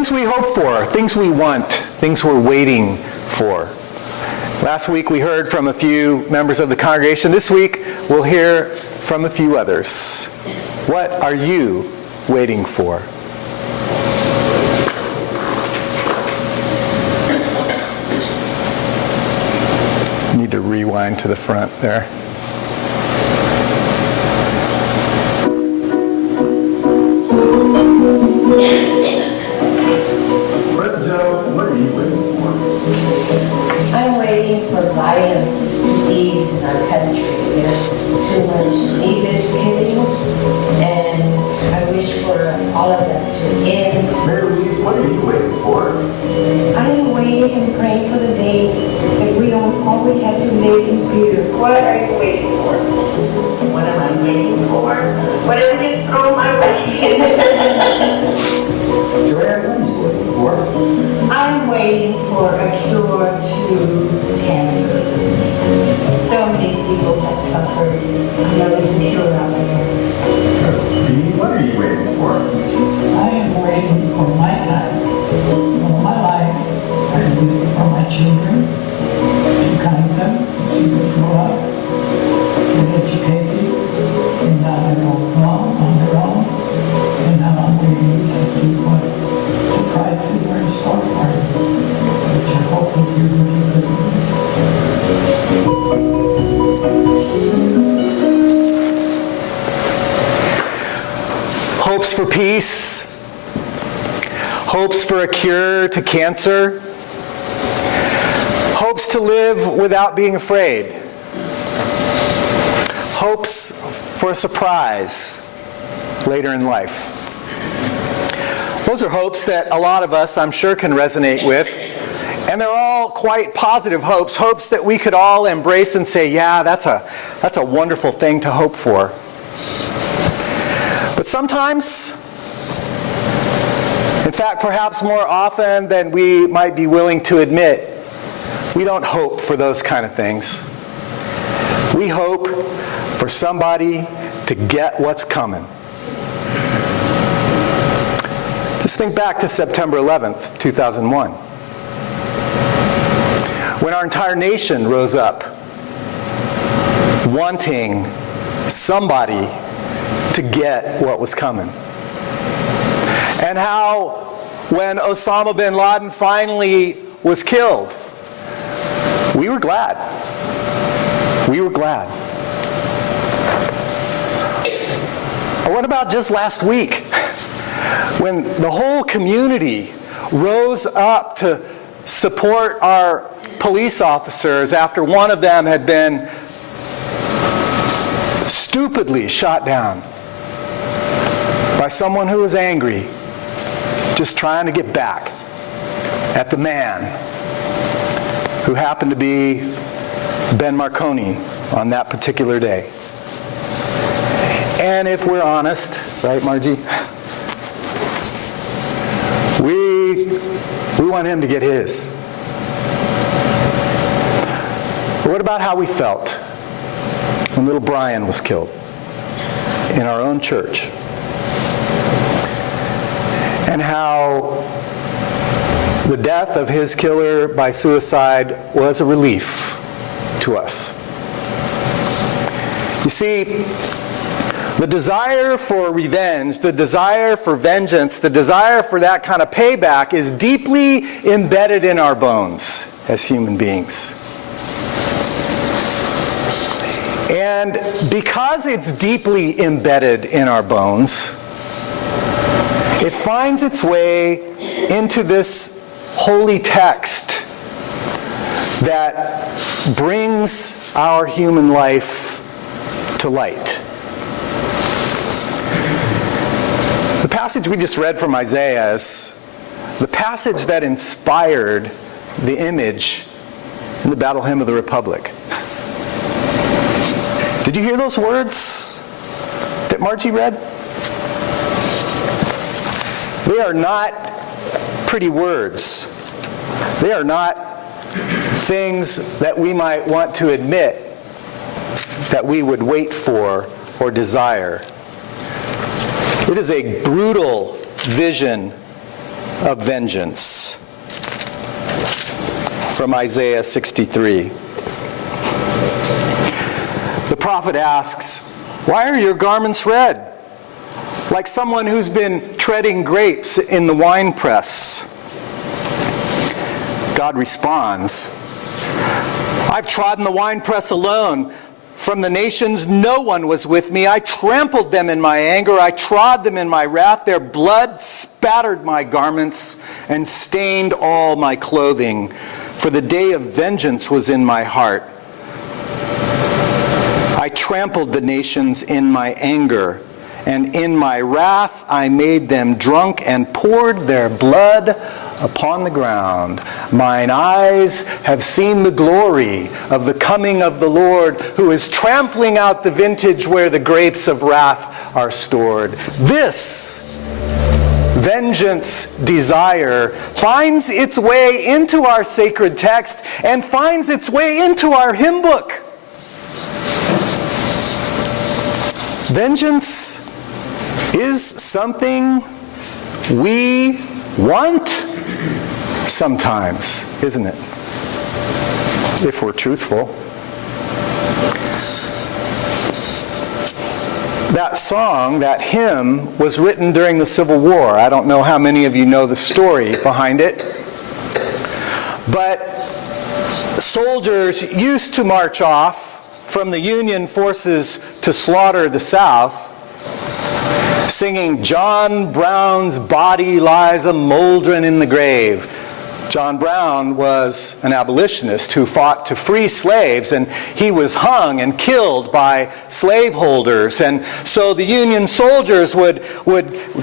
things we hope for, things we want, things we're waiting for. Last week we heard from a few members of the congregation. This week we'll hear from a few others. What are you waiting for? Need to rewind to the front there. What are you waiting for? I'm waiting for violence to ease in our country. There's too much needless killing, and I wish for all of that to end. Mary Louise, what are you waiting for? I am waiting and praying for the day that we don't always have to live in fear. What are you waiting for? What am I waiting for? Whatever gets thrown my way. Joanne, what are you waiting for? I'm waiting for a cure to cancer. So many people have suffered. I know there's a cure out there. Dee, what are you waiting for? I am waiting for my time, for my life, and for my children, to guide them, to grow up, get educated, and now they go along on their own. And now I'm waiting to see what surprises are in store for them, which I hope will be really good. Hopes for peace, hopes for a cure to cancer, hopes to live without being afraid, hopes for a surprise later in life. Those are hopes that a lot of us, I'm sure, can resonate with, and they're all quite positive hopes, hopes that we could all embrace and say, yeah, that's a wonderful thing to hope for. But sometimes, in fact, perhaps more often than we might be willing to admit, we don't hope for those kind of things. We hope for somebody to get what's coming. Just think back to September 11th, 2001, when our entire nation rose up, wanting somebody to get what was coming. And how when Osama bin Laden finally was killed, we were glad. We were glad. Or what about just last week, when the whole community rose up to support our police officers after one of them had been stupidly shot down by someone who was angry, just trying to get back at the man who happened to be Ben Marconi on that particular day. And if we're honest, right, Margie? We want him to get his. But what about how we felt when little Brian was killed in our own church? And how the death of his killer by suicide was a relief to us. You see, the desire for revenge, the desire for vengeance, the desire for that kind of payback is deeply embedded in our bones as human beings. And because it's deeply embedded in our bones, it finds its way into this holy text that brings our human life to light. The passage we just read from Isaiah is the passage that inspired the image in the Battle Hymn of the Republic. Did you hear those words that Margie read? They are not pretty words. They are not things that we might want to admit that we would wait for or desire. It is a brutal vision of vengeance. From Isaiah 63. The prophet asks, "Why are your garments red? Like someone who's been treading grapes in the winepress." God responds, "I've trodden the winepress alone. From the nations no one was with me. I trampled them in my anger. I trod them in my wrath. Their blood spattered my garments and stained all my clothing. For the day of vengeance was in my heart. I trampled the nations in my anger, and in my wrath I made them drunk and poured their blood upon the ground. Mine eyes have seen the glory of the coming of the Lord, who is trampling out the vintage where the grapes of wrath are stored." This vengeance desire finds its way into our sacred text and finds its way into our hymn book. Vengeance is something we want sometimes, isn't it? If we're truthful. That song, that hymn, was written during the Civil War. I don't know how many of you know the story behind it. But soldiers used to march off from the Union forces to slaughter the South, singing, "John Brown's body lies a mouldering in the grave." John Brown was an abolitionist who fought to free slaves, and he was hung and killed by slaveholders. And so the Union soldiers would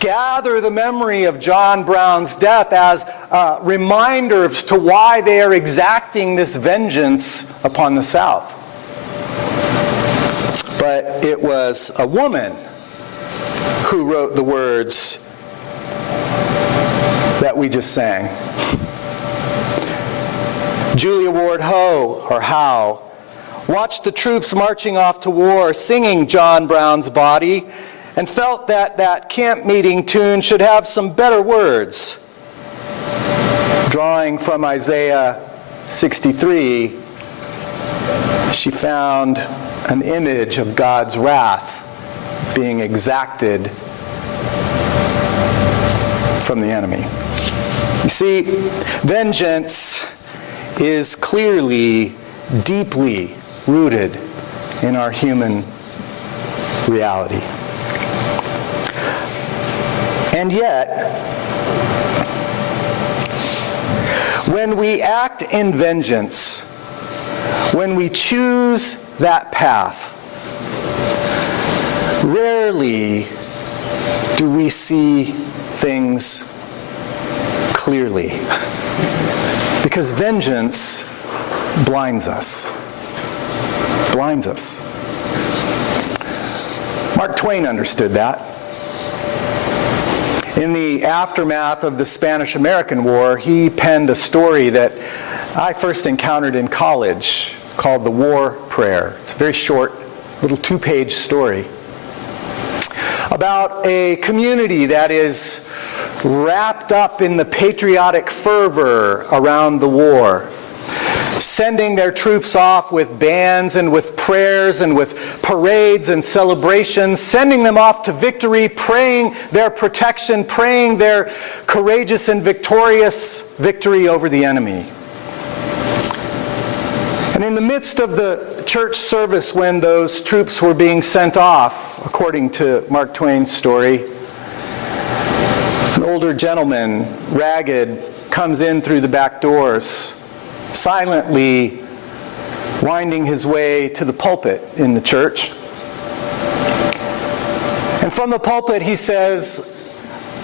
gather the memory of John Brown's death as a reminder as to why they are exacting this vengeance upon the South. But it was a woman who wrote the words that we just sang. Julia Ward Howe watched the troops marching off to war, singing John Brown's body, and felt that that camp meeting tune should have some better words. Drawing from Isaiah 63, she found an image of God's wrath being exacted from the enemy. You see, vengeance is clearly, deeply rooted in our human reality. And yet, when we act in vengeance, when we choose that path, rarely do we see things clearly. Because vengeance blinds us. Blinds us. Mark Twain understood that. In the aftermath of the Spanish-American War, he penned a story that I first encountered in college called The War Prayer. It's a very short, little 2-page story about a community that is wrapped up in the patriotic fervor around the war, sending their troops off with bands and with prayers and with parades and celebrations, sending them off to victory, praying their protection, praying their courageous and victorious victory over the enemy. And in the midst of the church service when those troops were being sent off, according to Mark Twain's story, an older gentleman, ragged, comes in through the back doors, silently winding his way to the pulpit in the church. And from the pulpit he says,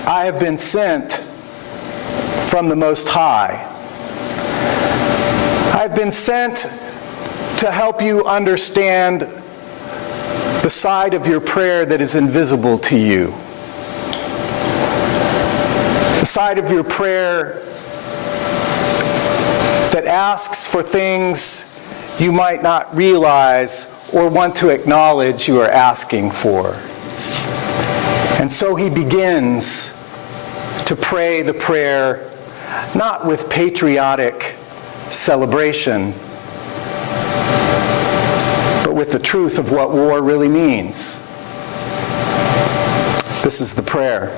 "I have been sent from the Most High. I've been sent to help you understand the side of your prayer that is invisible to you. The side of your prayer that asks for things you might not realize or want to acknowledge you are asking for." And so he begins to pray the prayer not with patriotic celebration, but with the truth of what war really means. This is the prayer.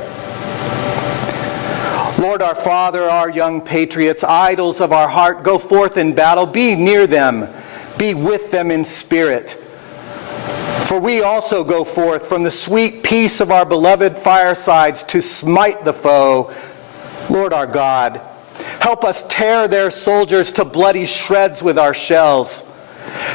Lord our Father, our young patriots, idols of our heart, go forth in battle. Be near them. Be with them in spirit. For we also go forth from the sweet peace of our beloved firesides to smite the foe. Lord our God, help us tear their soldiers to bloody shreds with our shells.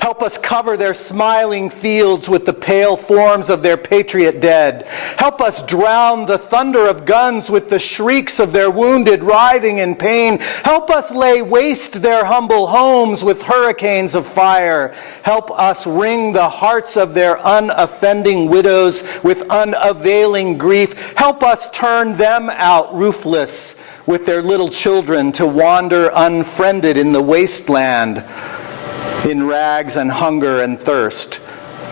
Help us cover their smiling fields with the pale forms of their patriot dead. Help us drown the thunder of guns with the shrieks of their wounded writhing in pain. Help us lay waste their humble homes with hurricanes of fire. Help us wring the hearts of their unoffending widows with unavailing grief. Help us turn them out roofless with their little children to wander unfriended in the wasteland, in rags and hunger and thirst,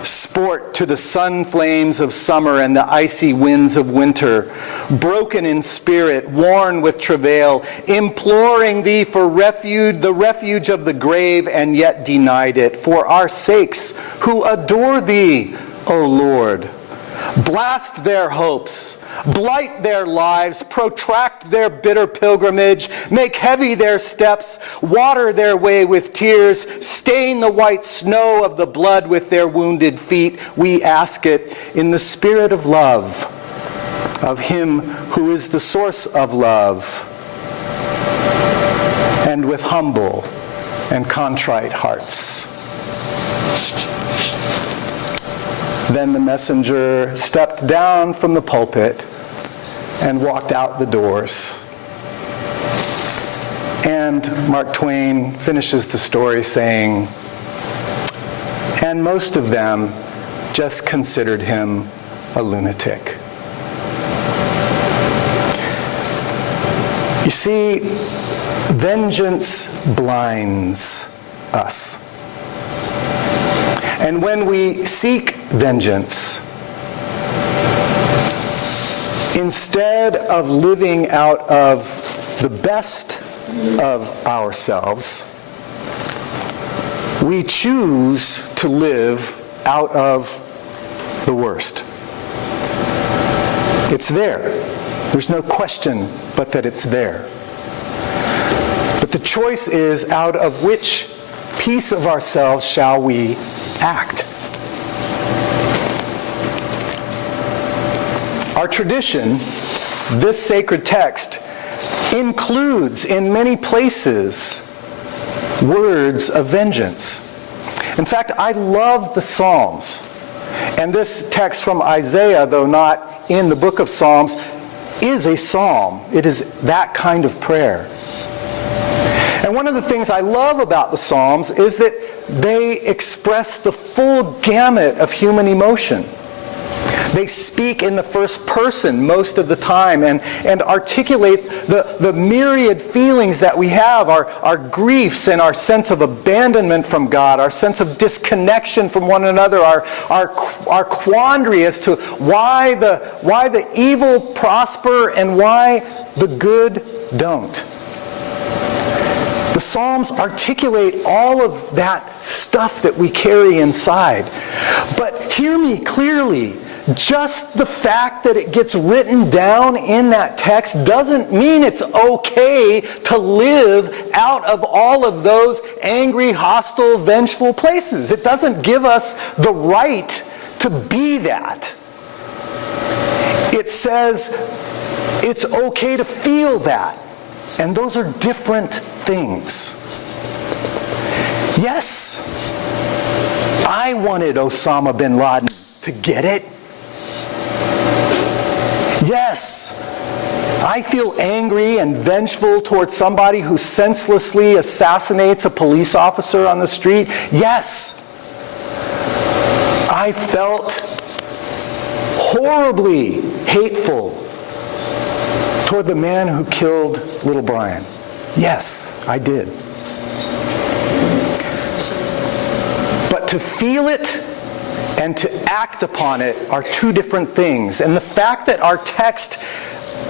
sport to the sun flames of summer and the icy winds of winter, broken in spirit, worn with travail, imploring thee for refuge, the refuge of the grave, and yet denied it, for our sakes who adore thee, O Lord. Blast their hopes, blight their lives, protract their bitter pilgrimage, make heavy their steps, water their way with tears, stain the white snow of the blood with their wounded feet. We ask it in the spirit of love, of him who is the source of love, and with humble and contrite hearts. Then the messenger stepped down from the pulpit and walked out the doors. And Mark Twain finishes the story saying, and most of them just considered him a lunatic. You see, vengeance blinds us. And when we seek vengeance, instead of living out of the best of ourselves, we choose to live out of the worst. It's there. There's no question but that it's there. But the choice is, out of which piece of ourselves shall we act? Our tradition, this sacred text, includes in many places words of vengeance. In fact, I love the Psalms. And this text from Isaiah, though not in the book of Psalms, is a psalm. It is that kind of prayer. And one of the things I love about the Psalms is that they express the full gamut of human emotion. They speak in the first person most of the time and articulate the myriad feelings that we have, our griefs and our sense of abandonment from God, our sense of disconnection from one another, our quandary as to why the evil prosper and why the good don't. The Psalms articulate all of that stuff that we carry inside. But hear me clearly. Just the fact that it gets written down in that text doesn't mean it's okay to live out of all of those angry, hostile, vengeful places. It doesn't give us the right to be that. It says it's okay to feel that. And those are different things. Yes, I wanted Osama bin Laden to get it. Yes, I feel angry and vengeful towards somebody who senselessly assassinates a police officer on the street. Yes, I felt horribly hateful toward the man who killed little Brian. Yes, I did. But to feel it and to act upon it are two different things. And the fact that our text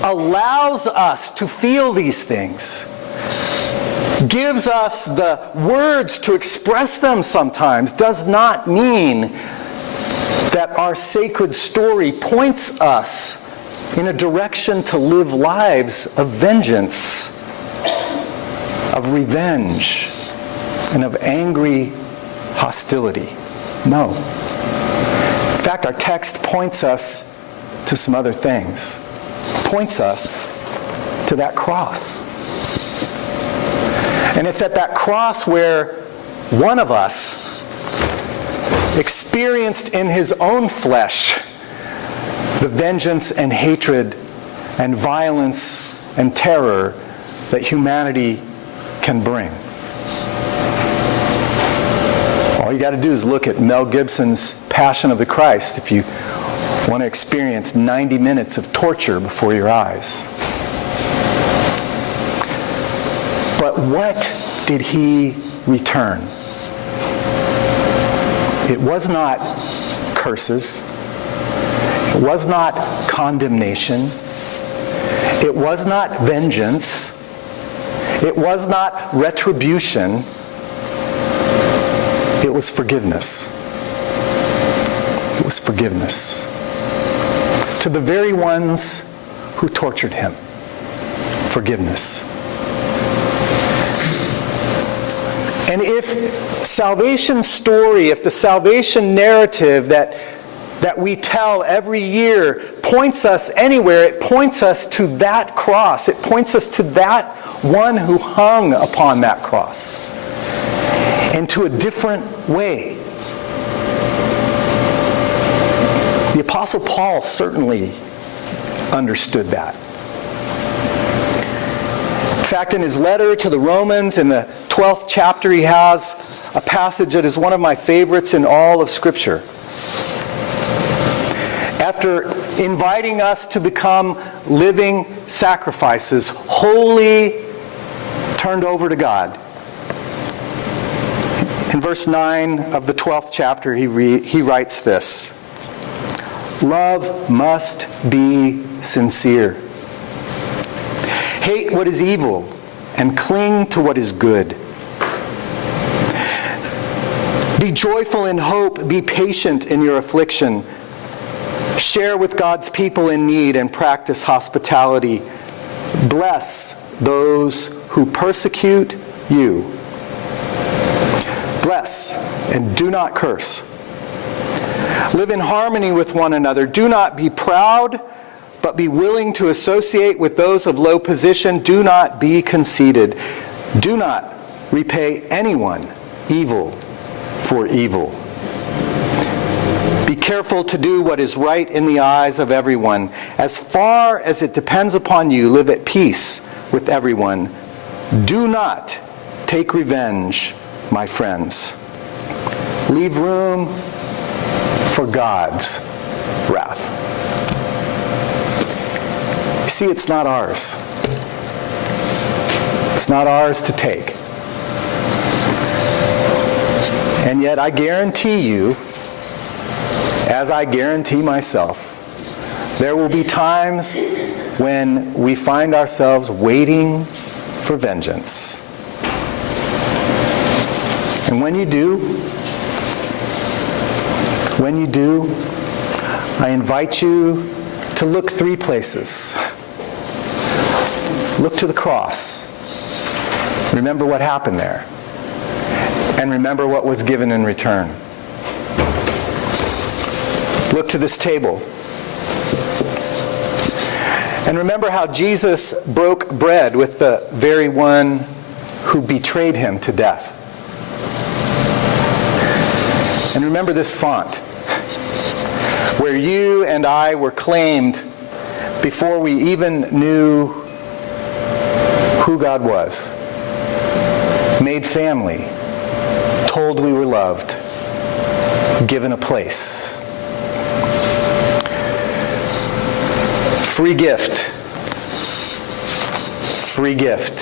allows us to feel these things, gives us the words to express them sometimes, does not mean that our sacred story points us in a direction to live lives of vengeance, of revenge, and of angry hostility. No. In fact, our text points us to some other things. Points us to that cross. And it's at that cross where one of us experienced in his own flesh the vengeance and hatred and violence and terror that humanity can bring. All you got to do is look at Mel Gibson's Passion of the Christ if you want to experience 90 minutes of torture before your eyes. But what did he return? It was not curses. It was not condemnation. It was not vengeance. It was not retribution. It was forgiveness. It was forgiveness. To the very ones who tortured him. Forgiveness. And if salvation story, if the salvation narrative that we tell every year points us anywhere, it points us to that cross. It points us to that one who hung upon that cross. And to a different way. The Apostle Paul certainly understood that. In fact, in his letter to the Romans, in the 12th chapter, he has a passage that is one of my favorites in all of Scripture. After inviting us to become living sacrifices, wholly turned over to God, in verse 9 of the 12th chapter, he writes this: "Love must be sincere. Hate what is evil and cling to what is good. Be joyful in hope, be patient in your affliction. Share with God's people in need and practice hospitality. Bless those who persecute you. Bless and do not curse. Live in harmony with one another. Do not be proud, but be willing to associate with those of low position. Do not be conceited. Do not repay anyone evil for evil. Be careful to do what is right in the eyes of everyone. As far as it depends upon you, live at peace with everyone. Do not take revenge, my friends. Leave room for God's wrath." You see, it's not ours. It's not ours to take. And yet I guarantee you, as I guarantee myself, there will be times when we find ourselves waiting for vengeance. And when you do, I invite you to look three places. Look to the cross. Remember what happened there. And remember what was given in return. Look to this table. And remember how Jesus broke bread with the very one who betrayed him to death. And remember this font, where you and I were claimed before we even knew who God was, made family, told we were loved, given a place. Free gift. Free gift.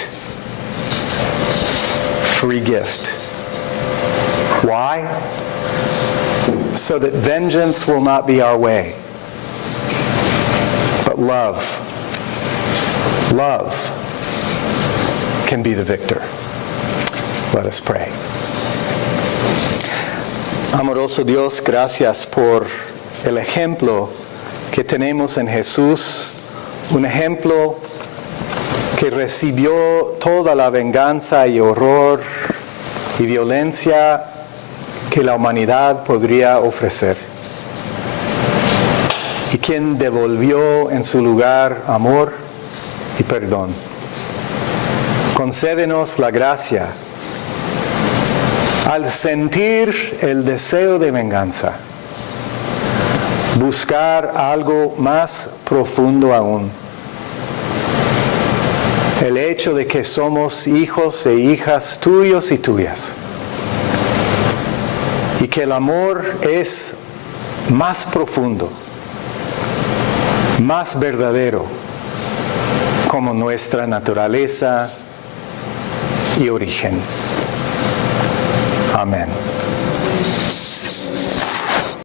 Free gift. Why? So that vengeance will not be our way, but love love can be the victor. Let us pray. Amoroso Dios, gracias por el ejemplo que tenemos en Jesús, un ejemplo que recibió toda la venganza y horror y violencia que la humanidad podría ofrecer, y quien devolvió en su lugar amor y perdón. Concédenos la gracia al sentir el deseo de venganza, buscar algo más profundo aún. El hecho de que somos hijos e hijas tuyos y tuyas. Y que el amor es más profundo, más verdadero, como nuestra naturaleza y origen. Amén.